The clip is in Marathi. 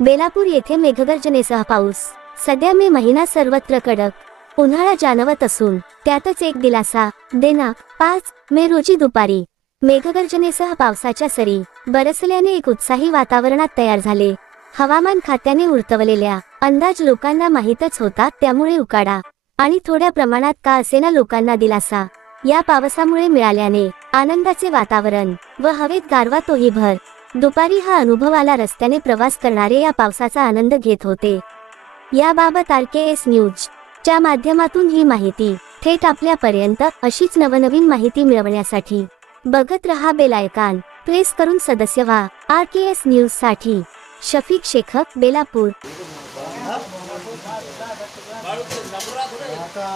बेलापूर येथे मेघगर्जनेसह पाऊस। सध्या मे महिना सर्वत्र कडक उन्हाळा जाणवत असून त्यातच एक दिलासा दिनांक 5 मे रोजी दुपारी मेघगर्जनेसह पावसाच्या सरी बरसल्याने एक उत्साही वातावरणात तयार झाले। हवामान खात्याने वर्तवलेल्या अंदाज लोकांना माहीतच होता, त्यामुळे उकाडा आणि थोड्या प्रमाणात का असेना लोकांना दिलासा या पावसामुळे मिळाल्याने आनंदाचे वातावरण व हवेत गारवा तोही भर दुपारी हा अनुभव आला। रस्त्याने प्रवास करणारे या पावसाचा आनंद घेत होते। याबाबत RKS न्यूज च्या माध्यमातून ही माहिती थेट आपल्यापर्यंत। अशीच नवनवीन माहिती मिळवण्यासाठी बघत रहा बेल आयकॉन प्रेस करून सदस्य व्हा। RKS न्यूज साठी शफीक शेख, बेलापूर। आता